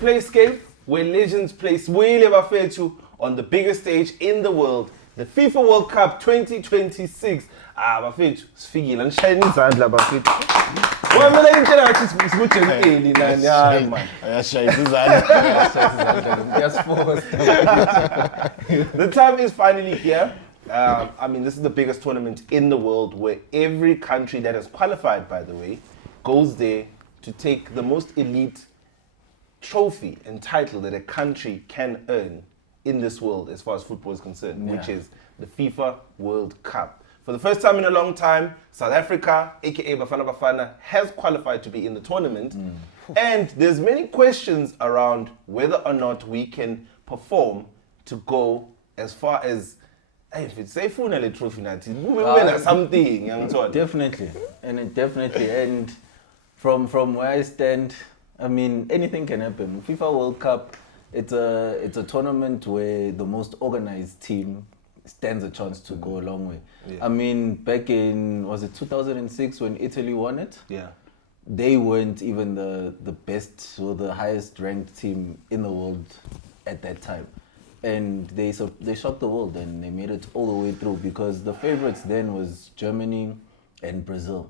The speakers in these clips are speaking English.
PlayScape, where legends place Wile Bafethu on the biggest stage in the world, the FIFA World Cup 2026. Bafethu, sifikile nishayina izandla Bafethu. Wamela intshela ngathi sikujeni nani hayi man. Ayashayisa izandla. The time is finally here. I mean, this is the biggest tournament in the world where every country that has qualified, by the way, goes there to take the most elite trophy and title that a country can earn in this world as far as football is concerned, which is the FIFA World Cup. For the first time in a long time, South Africa, aka Bafana Bafana, has qualified to be in the tournament. And there's many questions around whether or not we can perform to go as far as, hey, if it's a full trophy, we win something. Definitely, and from where I stand, I mean, anything can happen. FIFA World Cup, it's a tournament where the most organized team stands a chance to go a long way. I mean, back in, was it 2006 when Italy won it? Yeah. They weren't even the best or the highest ranked team in the world at that time. And they shocked the world and they made it all the way through because the favorites then was Germany and Brazil.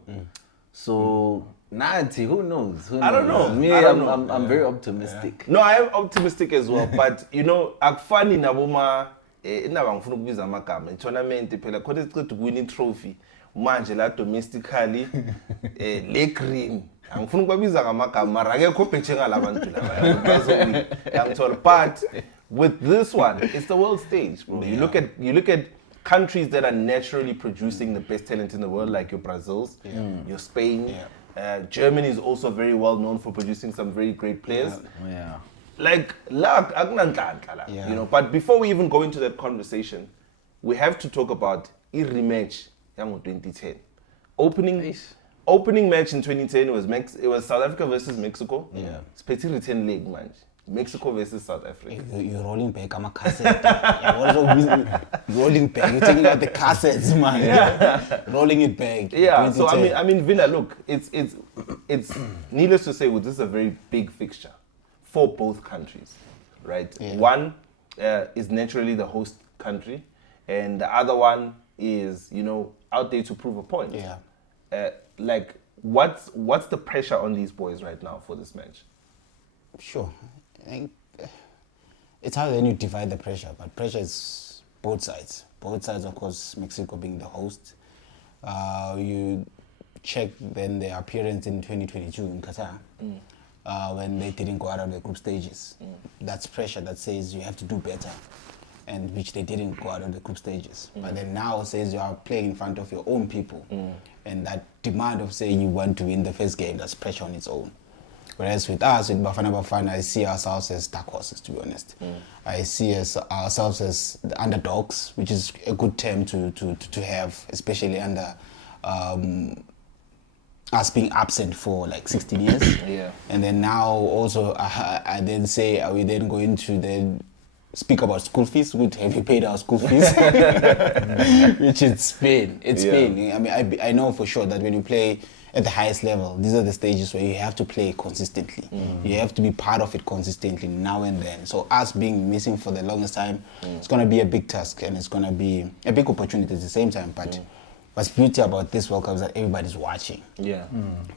So, Nati, who knows? I don't know. Me, I'm very optimistic. No, I am optimistic as well, but you know, akufani naboma indaba ngifuna ukubiza amagama tournament phela khona isiqeda winning trophy manje la domestically le green angifuna ukubabiza ngamagama mara akekho bhethenga labantu laba bazowina yangithola. But with this one, it's the world stage, bro. You look at countries that are naturally producing the best talent in the world, like your Brazils, your Spain. Germany is also very well known for producing some very great players. Like luck, you know. But before we even go into that conversation, we have to talk about a rematch in 2010. Opening match in 2010 was it was South Africa versus Mexico. It's pretty return leg match. Mexico versus South Africa. You're rolling back, I'm a cassette. You're rolling back, you're taking out the cassettes, man. Rolling it back. Yeah, so I mean, Villa, look, it's needless to say, this is a very big fixture for both countries, right? One is naturally the host country, and the other one is, you know, out there to prove a point. Like, what's the pressure on these boys right now for this match? Sure. I think it's how then you divide the pressure, but pressure is both sides. Both sides, of course, Mexico being the host. You check then their appearance in 2022 in Qatar, when they didn't go out of the group stages. That's pressure that says you have to do better, and which they didn't go out of the group stages. But then now says you are playing in front of your own people, and that demand of saying you want to win the first game, that's pressure on its own. Whereas with us, with Bafana Bafana, I see ourselves as dark horses, to be honest. I see ourselves as the underdogs, which is a good term to have, especially under us being absent for like 16 years. And then now also, I then say, are we then going to then speak about school fees? Good, have you paid our school fees? Which is Spain. It's Spain. I mean, I know for sure that when you play at the highest level, these are the stages where you have to play consistently. You have to be part of it consistently now and then. So us being missing for the longest time, it's going to be a big task and it's going to be a big opportunity at the same time. But what's beauty about this World Cup is that everybody's watching.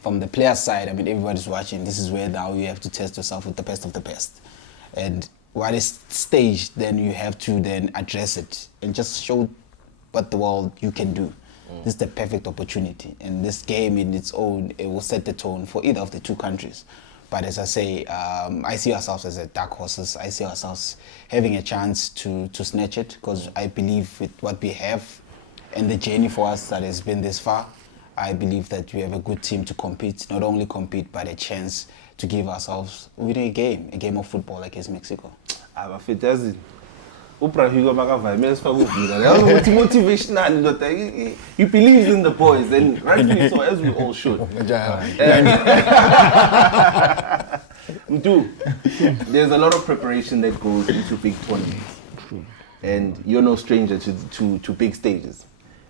From the player side, I mean, everybody's watching. This is where now you have to test yourself with the best of the best. And while it's staged, then you have to then address it and just show what the world you can do. This is the perfect opportunity, and this game in its own, it will set the tone for either of the two countries. But as I say, I see ourselves as a dark horses. I see ourselves having a chance to snatch it, because I believe with what we have and the journey for us that has been this far, I believe that we have a good team to compete, not only compete, but a chance to give ourselves winning a game of football against Mexico. Motivational, he believes in the boys, and rightfully so, as we all should. There's a lot of preparation that goes into big tournaments, and you're no stranger to big stages.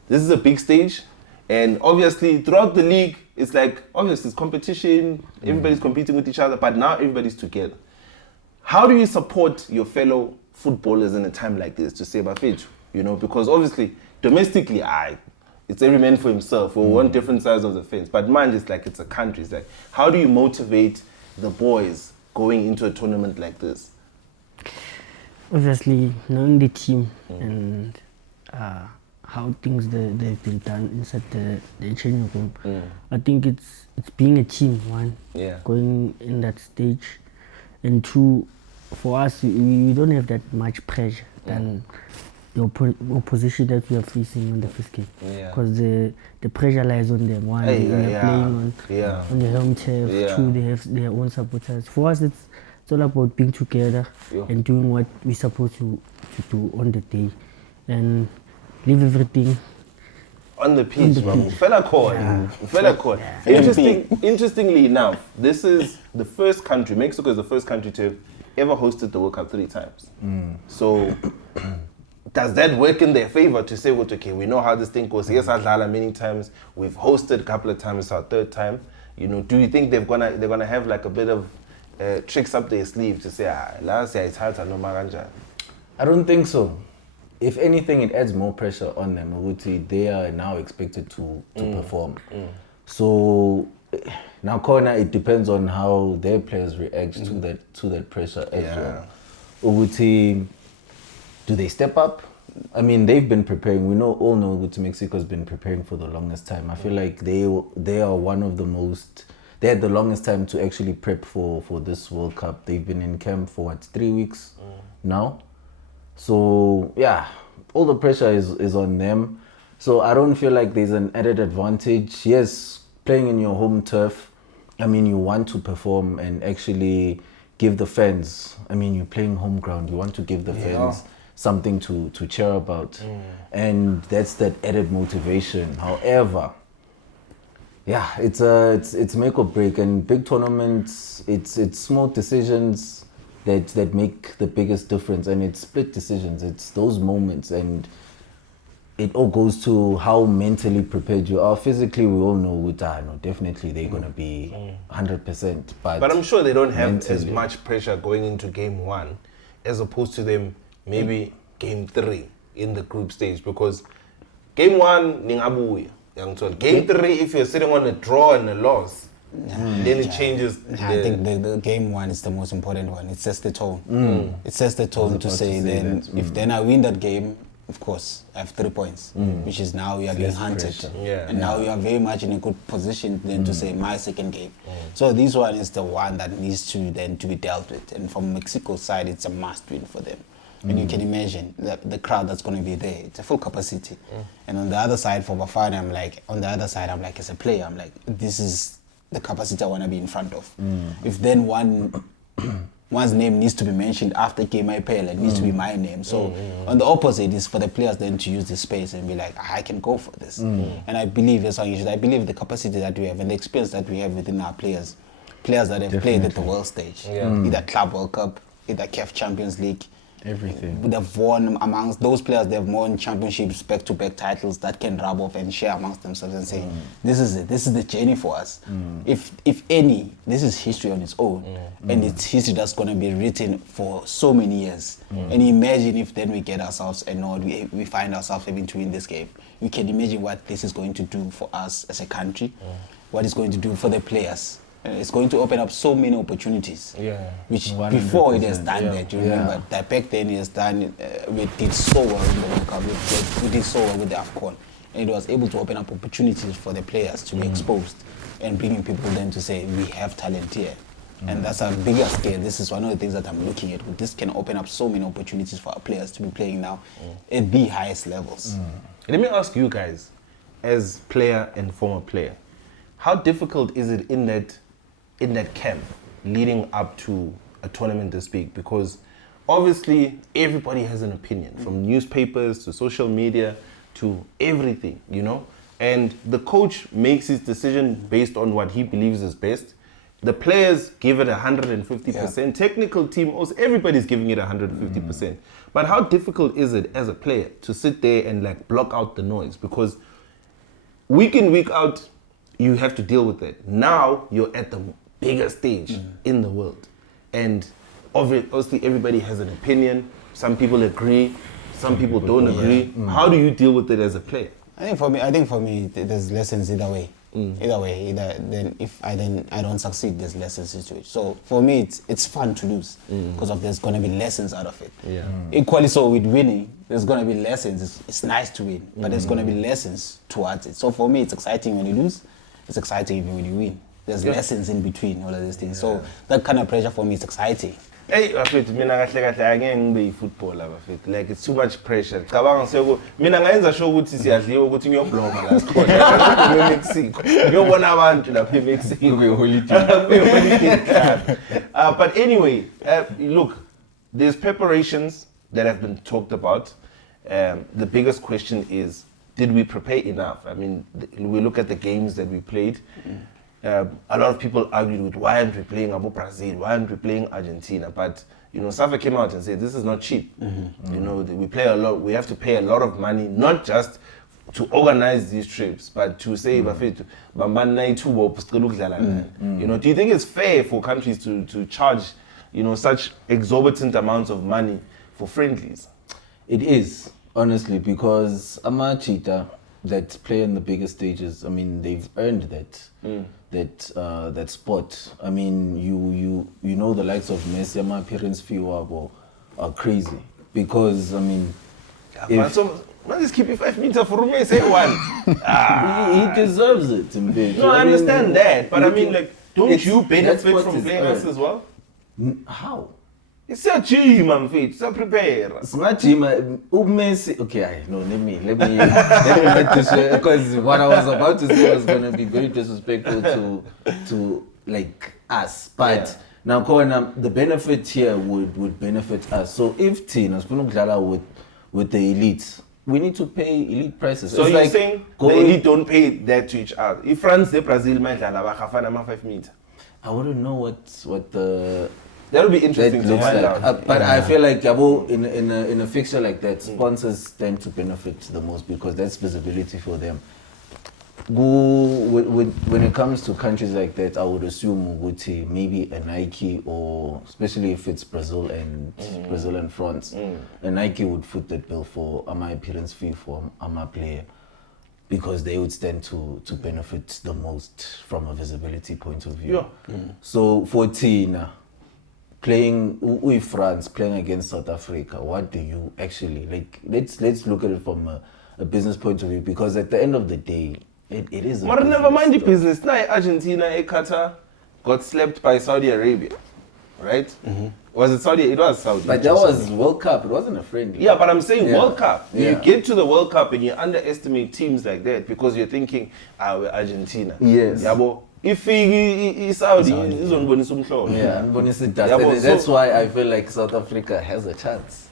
This is a big stage, and obviously throughout the league, it's like, obviously it's competition, everybody's competing with each other, but now everybody's together. How do you support your fellow footballers in a time like this to say Bafethu? You know, because obviously domestically, it's every man for himself. We're on different sides of the fence. But mine is like it's a country. It's like, how do you motivate the boys going into a tournament like this? Obviously, knowing the team and how things they've been done inside the changing room, I think it's being a team, one, going in that stage, and two, for us, we don't have that much pressure than the opposition that we are facing on the first game, because the pressure lies on them. One, they are playing on the home turf. Two, they have their own supporters. For us, it's all about being together and doing what we're supposed to do on the day, and leave everything on the pitch. Interestingly enough, this is the first country, Mexico is the first country to have ever hosted the World Cup 3 times. So does that work in their favor to say, well, okay, we know how this thing goes. Yes, Adlala many times, we've hosted a couple of times, our third time. You know, do you think they're gonna have like a bit of tricks up their sleeve to say, last year it's hard to know Maranja? I don't think so. If anything, it adds more pressure on them. They are now expected to perform. So now, corner, it depends on how their players react to that pressure as well. Do they step up? I mean, they've been preparing. We all know Mexico's been preparing for the longest time. I feel like they are one of the most. They had the longest time to actually prep for this World Cup. They've been in camp for 3 weeks now. So yeah, all the pressure is on them. So I don't feel like there's an added advantage. Yes, playing in your home turf, I mean, you want to perform and actually give the fans, I mean, you're playing home ground, you want to give the fans something to cheer about. And that's that added motivation. However, yeah, it's make or break, and big tournaments, it's small decisions that make the biggest difference, and it's split decisions. It's those moments, and it all goes to how mentally prepared you are. Physically, we all know no, definitely they're gonna be 100%. But I'm sure they don't have as much pressure going into game 1 as opposed to them maybe game 3 in the group stage, because game 1 ningabuya. Game 3, if you're sitting on a draw and a loss, then it changes. I think the game 1 is the most important one. It sets the tone. It sets the tone to say then if then I win that game, of course, I have 3 points, which is now we are being hunted. And now we are very much in a good position then to say my second game. So this one is the one that needs to then to be dealt with. And from Mexico's side, it's a must win for them. And you can imagine the crowd that's going to be there. It's a full capacity. And on the other side, for Bafana, I'm like, as a player, I'm like, this is the capacity I want to be in front of. If then one's name needs to be mentioned after game IPL, it needs to be my name. So on the opposite is for the players then to use this space and be like, I can go for this. And I believe I believe the capacity that we have and the experience that we have within our players that have played at the world stage, either Club World Cup, either CAF Champions League. Everything. They've won amongst those players. They've won championships, back-to-back titles that can rub off and share amongst themselves and say, "This is it. This is the journey for us." If any, this is history on its own, and it's history that's going to be written for so many years. And imagine if then we get ourselves and we find ourselves having to win this game. You can imagine what this is going to do for us as a country, what it's going to do for the players. It's going to open up so many opportunities, which 100%, before it has done that. You remember that back then it has done. We did so well in the World Cup. We did so well with the AFCON, and it was able to open up opportunities for the players to be exposed and bringing people then to say we have talent here, and that's a bigger scale. This is one of the things that I'm looking at. This can open up so many opportunities for our players to be playing now at the highest levels. Let me ask you guys, as player and former player, how difficult is it in that camp leading up to a tournament this big? Because obviously everybody has an opinion, from newspapers to social media to everything, and the coach makes his decision based on what he believes is best. The players give it 150%. Technical team also, everybody's giving it 150%. But how difficult is it as a player to sit there and block out the noise? Because week in, week out, you have to deal with it. Now you're at the bigger stage in the world, and obviously everybody has an opinion. Some people agree, some people don't agree. How do you deal with it as a player? I think for me, there's lessons either way. Then if I don't succeed, there's lessons to it. So for me, it's fun to lose because there's gonna be lessons out of it. Equally so with winning, there's gonna be lessons. It's nice to win, but there's gonna be lessons towards it. So for me, it's exciting when you lose. It's exciting even when you win. There's lessons in between all of these things. So that kind of pressure for me is exciting. Hey, bafethu mina kahle angeke ngibe yi-footballer bafethu. Like it's too much pressure. Cabanga seko mina ngayenza sure ukuthi siyadliwa ukuthi ngiyoblonga la sikhona. Mexico. Ngiyobona abantu lapha eMexico. But anyway, look, there's preparations that have been talked about. The biggest question is, did we prepare enough? I mean, we look at the games that we played. A lot of people argued with why aren't we playing Brazil, why aren't we playing Argentina? But Safa came out and said this is not cheap. We play a lot. We have to pay a lot of money, not just to organize these trips, but to say, do you think it's fair for countries to charge, such exorbitant amounts of money for friendlies? It is, honestly, because Amachita that play in the bigger stages, I mean, they've earned that spot. I mean, you know the likes of Messi, my parents feel are crazy because I mean, man, just keep it 5 meters for Rumi, say one. He deserves it. No, I understand that, but I mean, like, don't you benefit from playing us as well? How? It's a gym, man, it's a prepare. It's not gym. Messi. Okay, no, let me let this because what I was about to say was gonna be very disrespectful to like us, but now the benefit here would benefit us. So if teams with the elites, we need to pay elite prices. So you're saying the elite don't pay that to each other? If France, Brazil, might have 5 meters. I wouldn't know what the. That would be interesting to find out. But I feel like in a fixture like that, sponsors tend to benefit the most because that's visibility for them. When it comes to countries like that, I would assume maybe a Nike, or especially if it's Brazil and France, a Nike would foot that bill for my appearance fee for my player, because they would stand to benefit the most from a visibility point of view. So 14. Playing with France, playing against South Africa, what do you actually like? Let's look at it from a business point of view, because at the end of the day, it is. But never mind the business. Now Argentina and Qatar got slapped by Saudi Arabia, right? Was it Saudi? It was Saudi. But that was World Cup. It wasn't a friendly. Yeah, but I'm saying World Cup. You get to the World Cup and you underestimate teams like that because you're thinking, we're Argentina. Yes. Yeah, but if Saudi izonibonisa umhlolo. Yeah, that's why I feel like South Africa has a chance.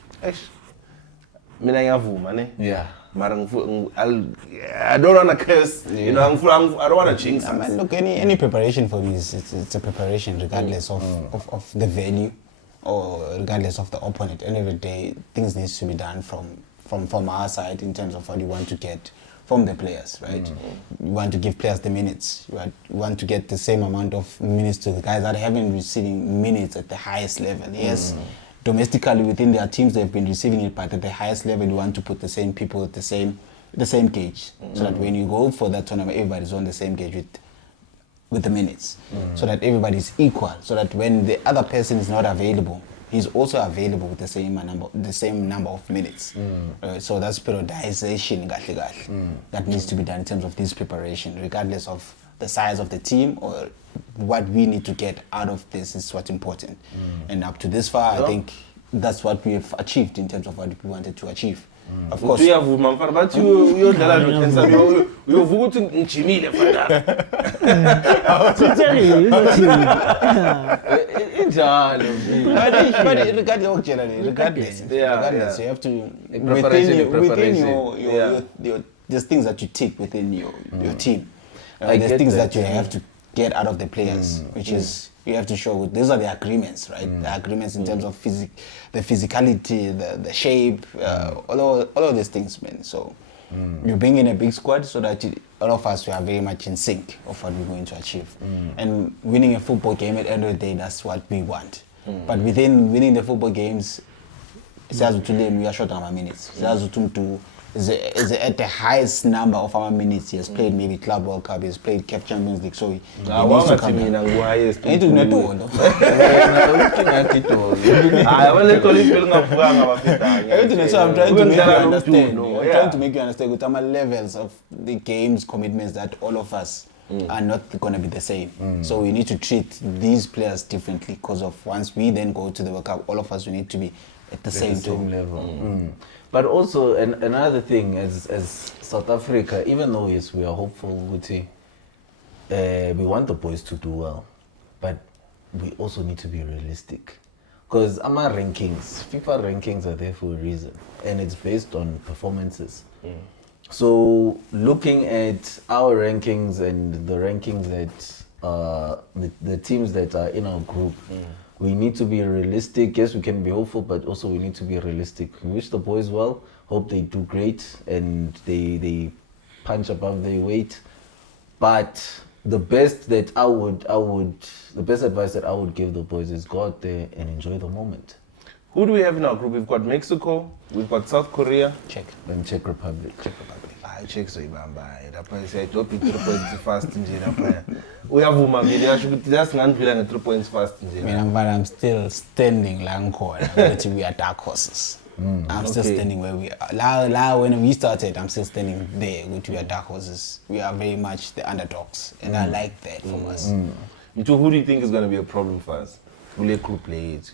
Mina ngiyavuma ne. Yeah. Mara I don't want to curse. I don't want to jinx. Look, any preparation for me it's a preparation regardless of the venue or regardless of the opponent. End of the day, things needs to be done from our side in terms of what you want to get from the players, right? You want to give players the minutes. You want to get the same amount of minutes to the guys that have been receiving minutes at the highest level. Yes, domestically within their teams they've been receiving it, but at the highest level you want to put the same people at the same gauge, so that when you go for that tournament, everybody's on the same gauge with the minutes, so that everybody's equal, so that when the other person is not available, he's also available with the same number of minutes. So that's periodization that needs to be done in terms of this preparation, regardless of the size of the team or what we need to get out of this is what's important. And up to this far, I think that's what we have achieved in terms of what we wanted to achieve. Of course. Uyavuma mfana bathi uyodlala noKenza uyovuka uthi ngijimile mfana. Injalo. But regardless, you have to within your there's things that you take within your team. There's things that you have to get out of the players, which is you have to show. These are the agreements, right? The agreements in terms of the physicality, the shape, all of these things, man. So you bring in a big squad so that all of us we are very much in sync of what we're going to achieve. And winning a football game at the end of the day, that's what we want. But within winning the football games, we are short on our minutes. Is at the highest number of our minutes. He has played maybe Club World Cup, he has played CAF Champions League, so he needs to come down. I'm trying to make you understand. I'm trying to make you understand with our levels of the games commitments that all of us are not going to be the same. So we need to treat these players differently because of once we then go to the World Cup, all of us we need to be at the same level. But also another thing, as South Africa, even though yes we are hopeful, we want the boys to do well, but we also need to be realistic, because our rankings, FIFA rankings, are there for a reason, and it's based on performances. So looking at our rankings and the rankings that the teams that are in our group. We need to be realistic. Yes, we can be hopeful, but also we need to be realistic. We wish the boys well. Hope they do great and they punch above their weight. But the best that the best advice that I would give the boys is go out there and enjoy the moment. Who do we have in our group? We've got Mexico, we've got South Korea, and Czech Republic. Czech so ibamba. Lapha say drop 3 points fast nje lapha. Uyavuma vile yasho ukuthi jasingandlula nge 3 points fast nje. But I'm still standing la ngikhona ukuthi we are dark horses. I'm still standing where we are. La when we started, I'm still standing there with we are dark horses. We are very much the underdogs, and I like that from us. Who do you think is going to be a problem for us? Will a group play it?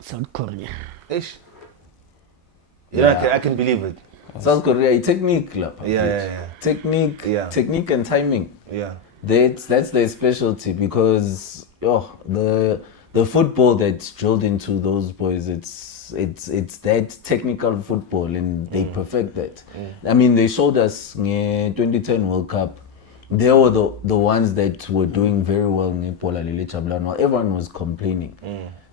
South Korea. Ish. Yeah, I can believe it. South Korea, technique, technique, technique and timing. Yeah, that's their specialty, because the football that's drilled into those boys, it's that technical football, and they perfect that. I mean, they showed us in 2010 World Cup. They were the ones that were doing very well in Pola Lele Chablano. Everyone was complaining.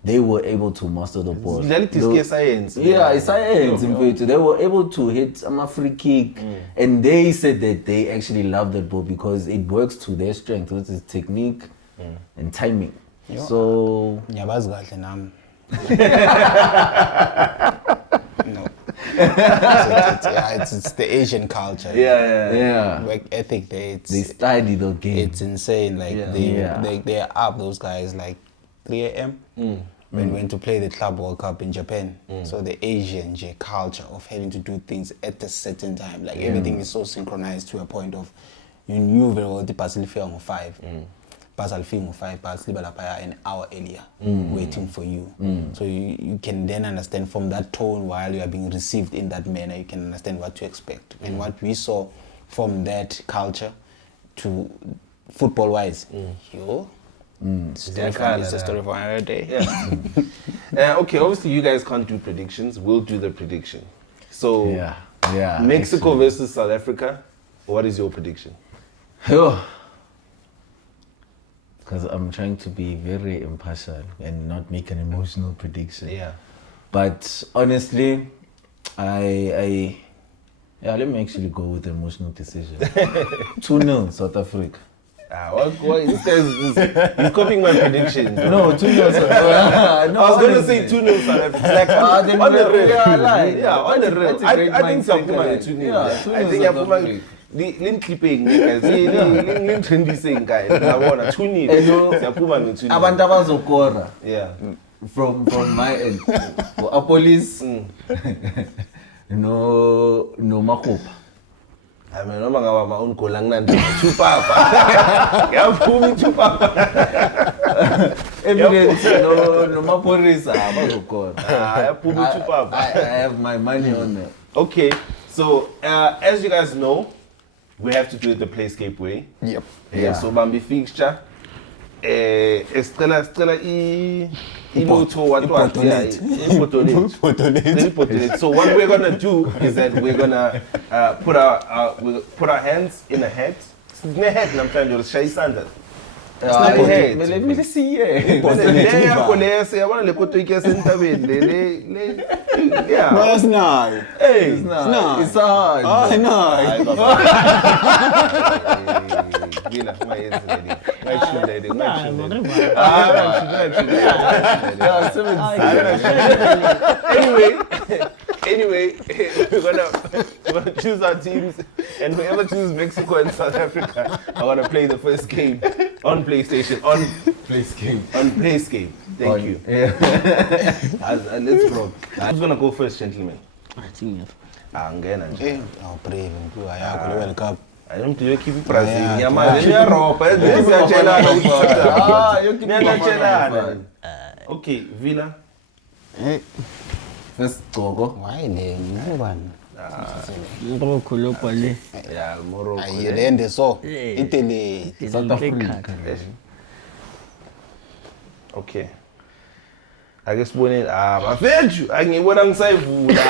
They were able to master the ball. It's science. Yeah, it's science. They were able to hit a free kick, and they said that they actually love that ball because it works to their strength, which is technique and timing. So no. It's the Asian culture. Yeah. Work ethic there. They study the game. It's insane. Like they're up, those guys, like 3 a.m. when we went to play the Club World Cup in Japan. So the Asian culture of having to do things at a certain time, like everything is so synchronized to a point of you knew very well the Basel film 5. Basel film 5, Basel an hour earlier, waiting for you. So you can then understand from that tone while you are being received in that manner, you can understand what to expect. And what we saw from that culture to football-wise, it's a story for another day. Okay, obviously you guys can't do predictions. We'll do the prediction. So Mexico versus South Africa. What is your prediction? Because I'm trying to be very impartial and not make an emotional prediction. But honestly, let me actually go with the emotional decision. 2-0 South Africa. This guy he's copying my prediction. No, 2-0 South Africa. I was going to say 2-0 South Africa. Like, on the real. On the real. I think South Africa is 2-0. I think South Africa. Lin clipping guys. Lin trending guys. Ngabona 2-0. Siyaphuma no 2-0. Abantu abazokora. From my end. Police. No Makopa. I mean, noma ngaba ma own goal anginandi Chupapa. Yaphuma Chupapa. Evidence no maporisa abazokora. Yaphuma Chupapa. I have my money on that. Okay. So, as you guys know, we have to do it the PlayScape way. So Bambi fixture. Estela Iluto what. So what we're gonna do is that we're gonna put our hands in a hat. In a hat, I'm trying to say something. Let me see. No, it's not. It's hard. Oh, no. Vila, ungayenzi lady. Ungayishula lady, Nah, ungayishula lady. Anyway, we're gonna choose our teams, and whoever chooses Mexico and South Africa are gonna play the first game on PlayStation, on PlayScape. Thank you. Let's go. Who's gonna go first, gentlemen? I think you Ngena nje. Oh, brave. Ayakho le World Cup. Ayomthi yokhipha iBrazil. Yamanje iyaropa, siyachelana ukuthi niyatshelana. Okay, Vila. First Togo. Why le ngubani? Morocco lo kwale. Yeah, Morocco. Ayilende so. Italy. South Africa. Okay. Ake sibone bafethu angibona ngisayivula.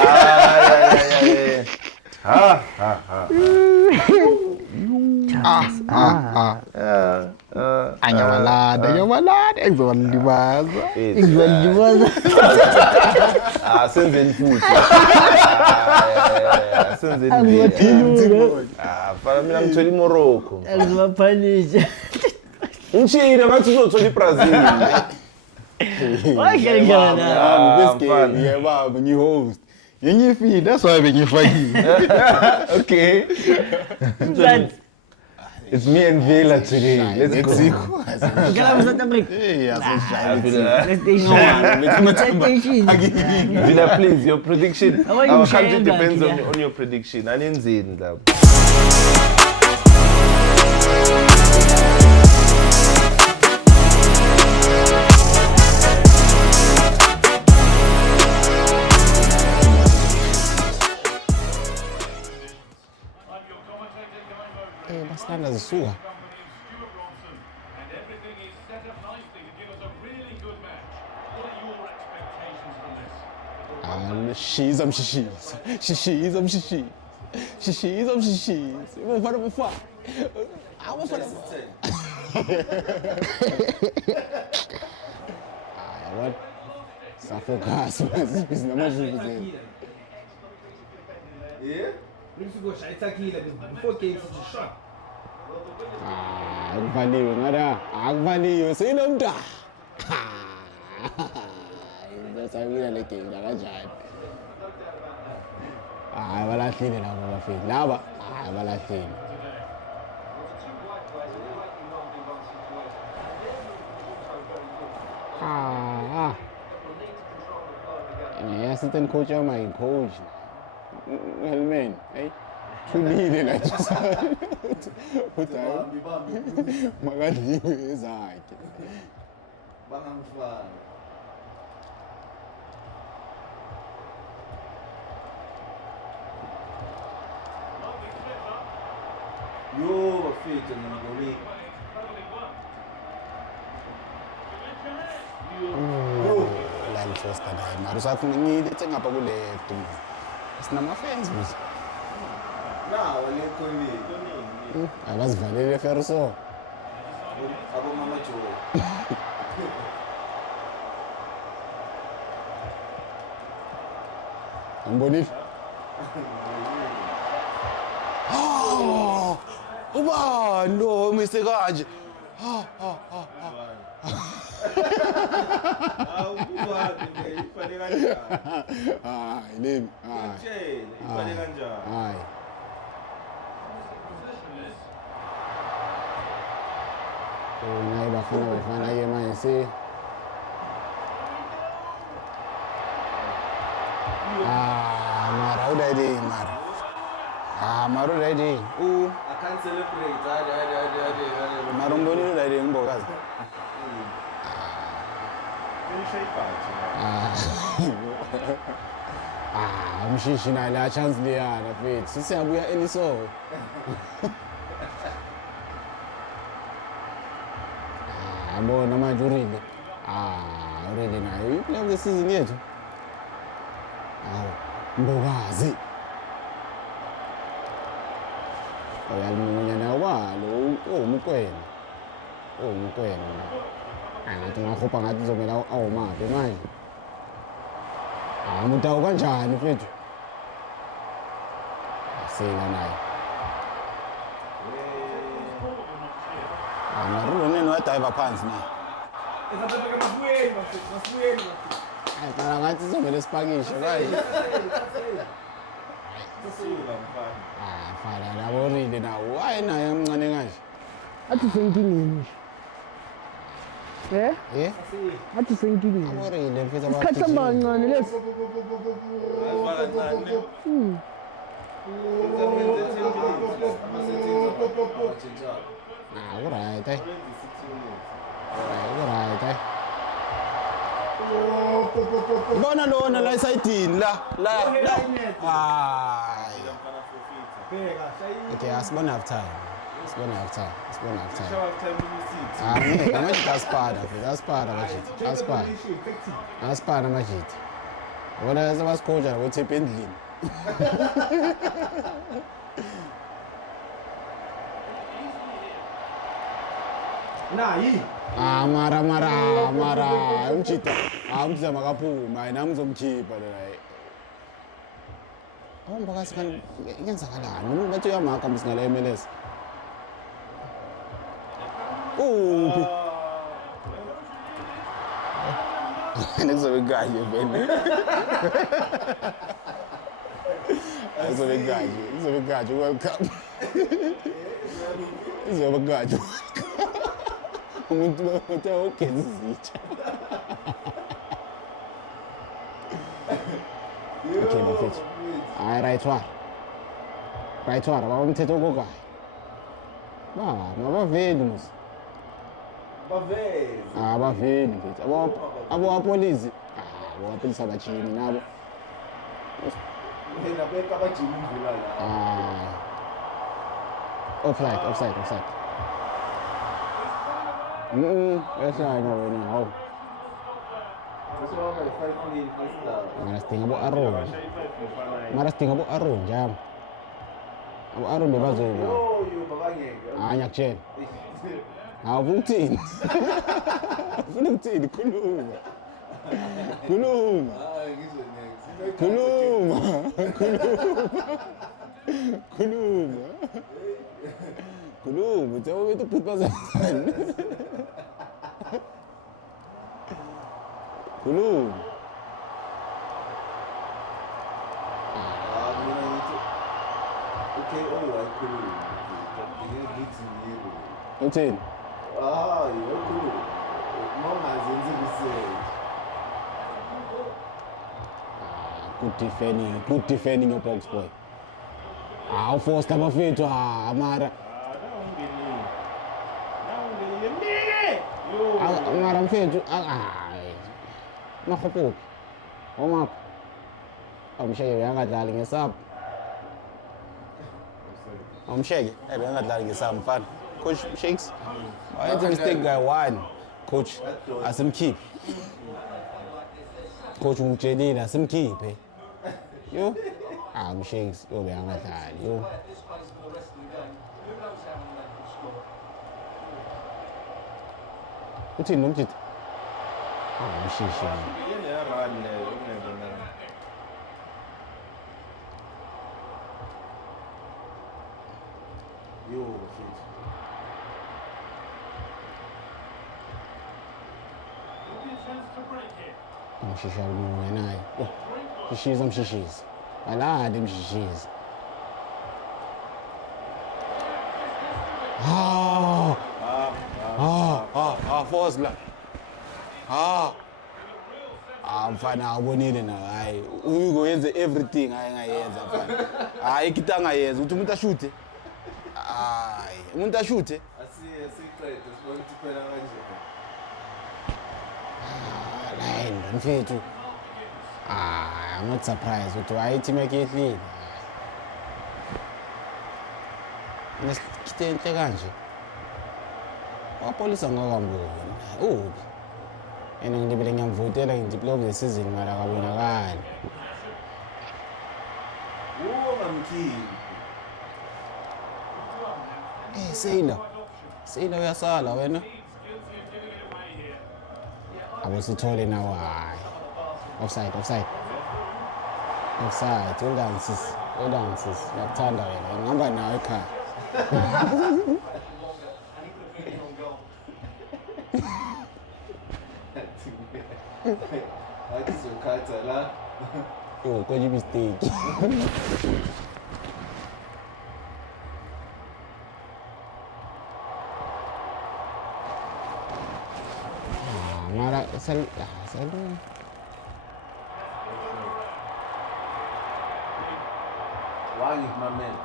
Anyamalada engizolibaza. Senzeni futhi. Senzeni. Fana mina ngithola iMorocco. Angizobaphanisha. Unchina ngathi uzothola iBrazil. Why can't get This game, yeah, baba, ngi-host. Ngiyifile, that's why bengifakile. Okay. It's me and Vela today. Let's go. South Africa. Vila, please, your prediction. How are you Our country sharing depends that, on your prediction. Anenzeni lapho. Basana zisuka. Shishiz. Bafana Bafana. What? Safocas, mas isso não é mais difícil. Yeah? Akuvaliwe ngada, akuvaliwe sinomda. Zasawina le game la kanjani. Balahlile laba bafiki. Laba, balahlile. Assistant coach or my coach. Well, man, hey, tulile la just. Makadliwe ezakhe. Bangamfana. Yo, bafethu ngibonile. Line first and I mara usafuna ngilethe ngapha kule dumo. Sinama fans buzi. Nawo le khonile. Abazivalele Ferso. Abo mama Joe. Ngibonile. Oh! Ubani lo umise kanje? Hayi nini? Hayi. Naye Bafana ke manje se. Mara udade mara. Mara udade. I can't celebrate. Hadi. Mara mbonile udade ngbokazi. Mshishi naye la chance liyana mfethu. Sisiyabuya Eliso. Abona manje urile. Urile naye iplay ngesizini yethu. Mbokazi. Oyalimunyana walo umukwena. Umukwena. Ngathi ngakhopa ngathi uzomela awumapi manje. Umuntu awu kanjani mfethu? Asela naye. Maruneni wadive phansi na. Hayi ngathi sizomele sipakishe manje. Fana laborile nawo. Hayi naye emncane kanje. Athi senkingeni. Athi senkingeni. Laborile mfethu Isikhathi kancane lesi. Alright, eh. Alright, eh. Bona lona la esayidini la. Hayi. Okay, asibona half time. Manje asipana manje. Bona sebasikhoja ngokuthi endlini. Nayi. Mara. Umchita makaphuma. Yena ngizomkhipha la. Mbakasi kan yenzakalani? Umuntu bathi uyamaka msingala MLS. Ngizobe gaje vele. Izobe gaje World Cup. Izobe gaje. Umuntu uthe ugeza izitsha. Okay, mafethu. Hayi right one, abamthetho kokayo. Mabaveli musi. Baveli mfethu. Abapolisi. Abapolisi abajimi nabo. Mina beka abajimi indlula la. Offside. Offside wena hawo. Mara sidinga bo-Aaron jam. Abo-Aaron bebazoba. Ngiyakutshela. Ufuna ukuthini? Khuluma. Uthi wethu uphipazana. Khuluma. Uthini? Good defending your box boy. Ufoster bafethu mara. Mara mfethu Makhopoki. Omap. Umsheke uyangadlali ngesapho. Umsheke uyangadlali ngesapho mfana. Coach Shakes. I think mistake guy one. Coach asimkhiphe. Coach umtshelile asimkhiphe. Yo. Umshakes uyangadlali yo. Uthini nomjita? Umshishi. Yo, Umshishi alimunye naye. Umshishizi. Balade umshishizi. Fosla. Mfana ubonile na hayi uYugo yenze everything ayengayenza mfana. Hayi kitanga yenza uthi umuntu ashute. Hayi umuntu ashute. Asiqede sibona ukuthi phela kanje. Line mfethu. I'm not surprised ukuthi why team yakhe yehlile. Nesikite enhle kanje. Apolisa ngakamboni. Yena ngibele ngiyamvotela ngithi play of the season mara kabonakali. Seyila uyasala wena. Abosithole nawo hayi. Offside. Hold on sis. Nakuthanda wena. Ngihamba nawe ekhaya. That is your cutter, la. Yo, quite a mistake. Mara, sal. Why is my man?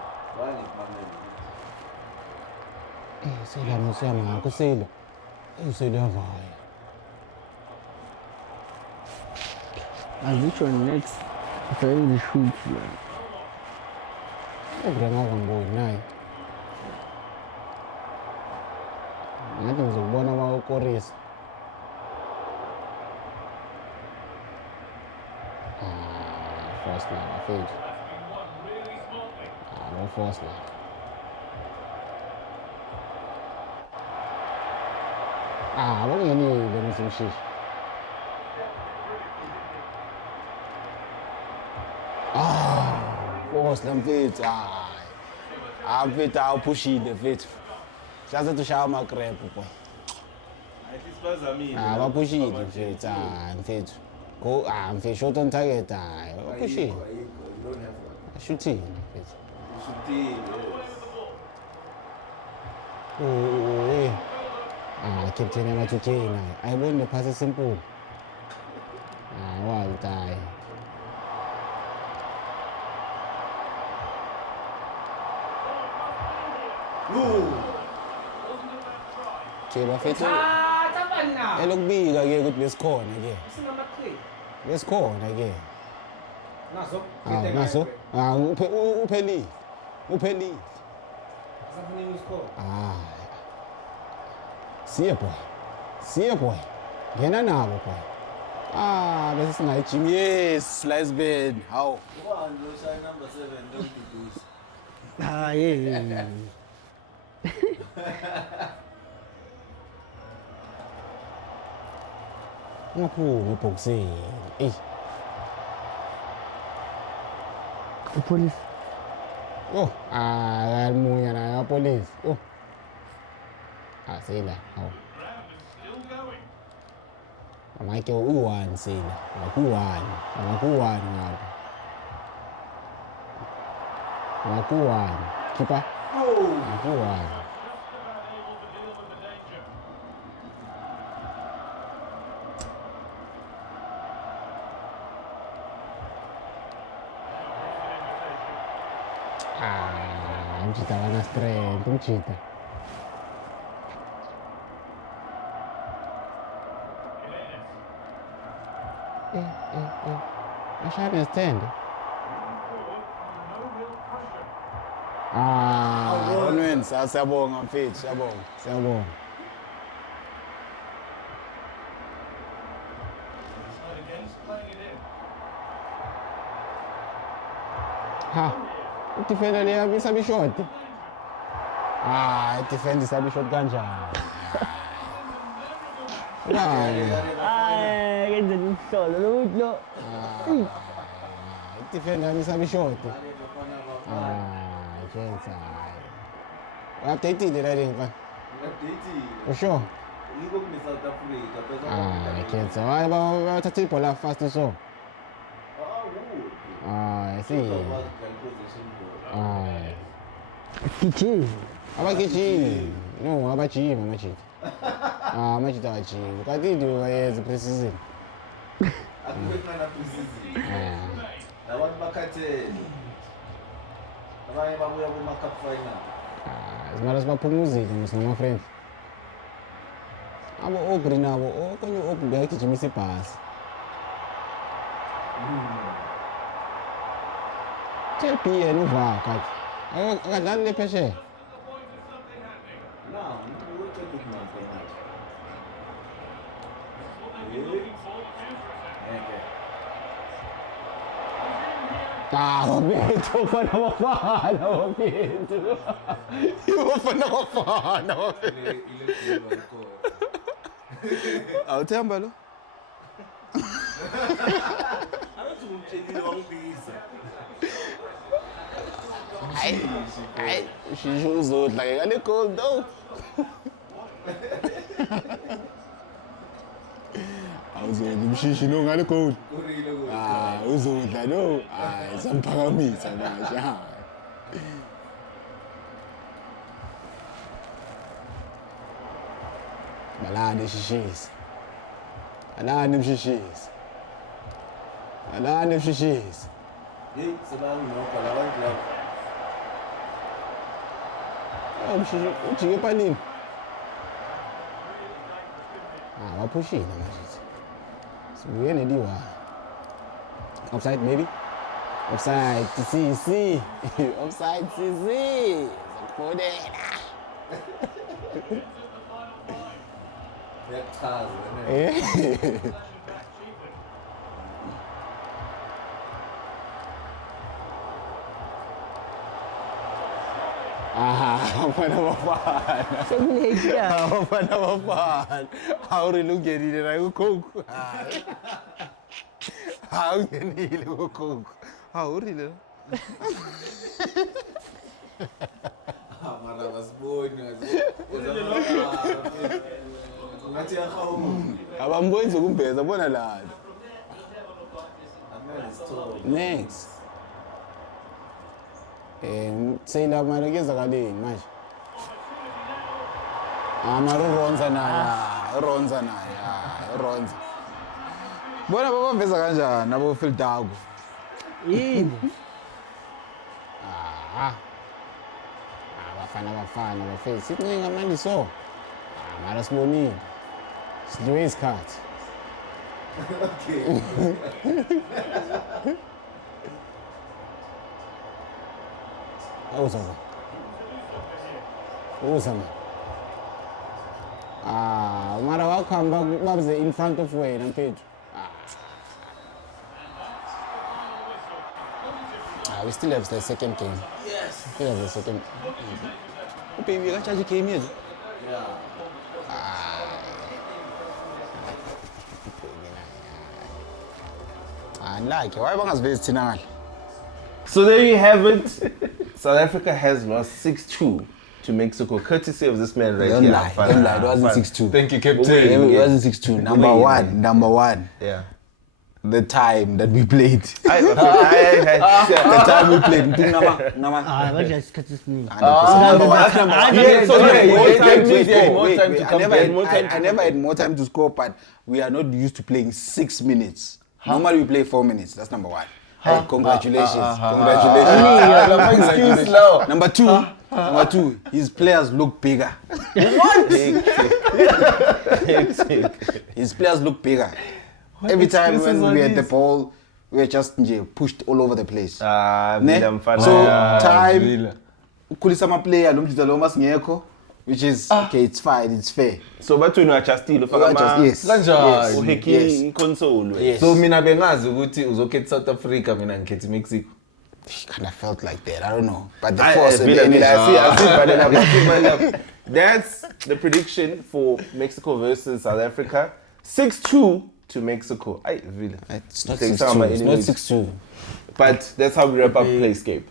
Sila mo siya mga ako sila. Sila vaya. As which one next? Trying the shoot, man. Sobrang nga kang buhay na eh. Natin sa buwan na mga koris. First na, fade. No first na. Wag yan eh, ganun siyang shish. Force lang fit. Fit, pushile fit. Siya tu siya makrepo po. Bapushile fit, fit. Go, fit, shot on target, pushile. Shooting, fit. Shooting, yes. Captain never to change. I want the pass simple. Well, die. Kiba fit. Tapan na. Elok big again good let's score again. Sino matri? Let's score again. Naso. Naso. Upeli. Sa punin mo score. See boy. Gena na bo boy. This is nice gym. Yes, slice bed. How? One, number 7, don't do this. Yeah. May pogsi. The police. Mo yan na police. Sila. Mamake uwan sila. Makuwan nga. Makuwan. Kipa. Makuwan. Ang cita ka na strength. Ang cita. Masyari na stand. Onwen. Sabong ang feet. Sabong. Defender niya sabi shot. Defender sabi shot kanjani. Ganyan solo. Lumutlo. Defender niya sabi shot. Kenza. Update nila rin pa. For sure. Iko ni South Africa. Kenza. Ba tatipo la fast so. I see. Kichi. Abakichi. No, abachi. Machi tachi. Kati do is precision. Akuweka na precision. Na watu bakate. Abaye babuya ku cup final. Maras bapumuzika musina friend. Abo ogri nabo, okonyo okuga kichimisi pass. Chepi no va kati. Akadlali le peshe. Now, we will take it now for now. Mabito pa na mapahana, mabito. Iba pa na mapahana, mabito. Awuthemba lo? Hayi, ushisho uzodla ke kale goal though. Awuzodla mshishi no ngale goal. Ah, uzodla no. Ah, samphakamisa manje. Malane shishisi. Alane mshishisi. Alane mshishisi. Hey, selang no, lawan club. Oh, mshishi, ujike panini. Ah, wapushile manje. Sibuye nediwa. Offside maybe? Offside, CC. Offside, CC. Zakudela. Bafana Bafana. Sekulehla. Bafana Bafana. Awurilungenile la ukhoku. Awungenile ukhoku. Awurile. Mara basiboni ngathi yahawu. Abamboni zokumbeza bona la. MEX. Seyila mara kezakaleni manje. Maruronza naye, uronza naye, uronza. Bona babaveza kanjani nabo Fildago? Yini? Bafana bafethu sincenga manje so. Mara sibonile. Sidliwe isikhathi. Okay. Uzama. Mara wakhamba babuze in front of wena mfethu. We still have the second game. Yes. Still have the second. Baby, you charge game yet? Yeah. Like, why bangazivezi thina ngale? So there you have it. South Africa has lost 6-2 to Mexico, courtesy of this man right Don't here. lie, don't lie. It wasn't 6-2. Thank you, Captain. It wasn't 6-2. Number one. Yeah. The time that we played. The time we played. Baja isikhathi esiningi. I never had more time to score, but we are not used to playing 6 minutes. Normally we play 4 minutes. That's number one. Hey, congratulations. Congratulations. Number two, his players look bigger. What? His players look bigger. Every time when we had the ball, we were just pushed all over the place. So time, ukhulisa ama player lo mdlalo lo masingekho, which is okay, it's fine, it's fair. So bathi wena adjustile ufaka ama kanjani uhacking console. Yes. So mina bengazi ukuthi uzokhetha South Africa, mina ngikhetha Mexico. Kind of felt like that, I don't know. But the force at the end That's the prediction for Mexico versus South Africa. 6-2 to Mexico. It's not 6-2. It's not 6-2. But that's how we wrap up PlayScape.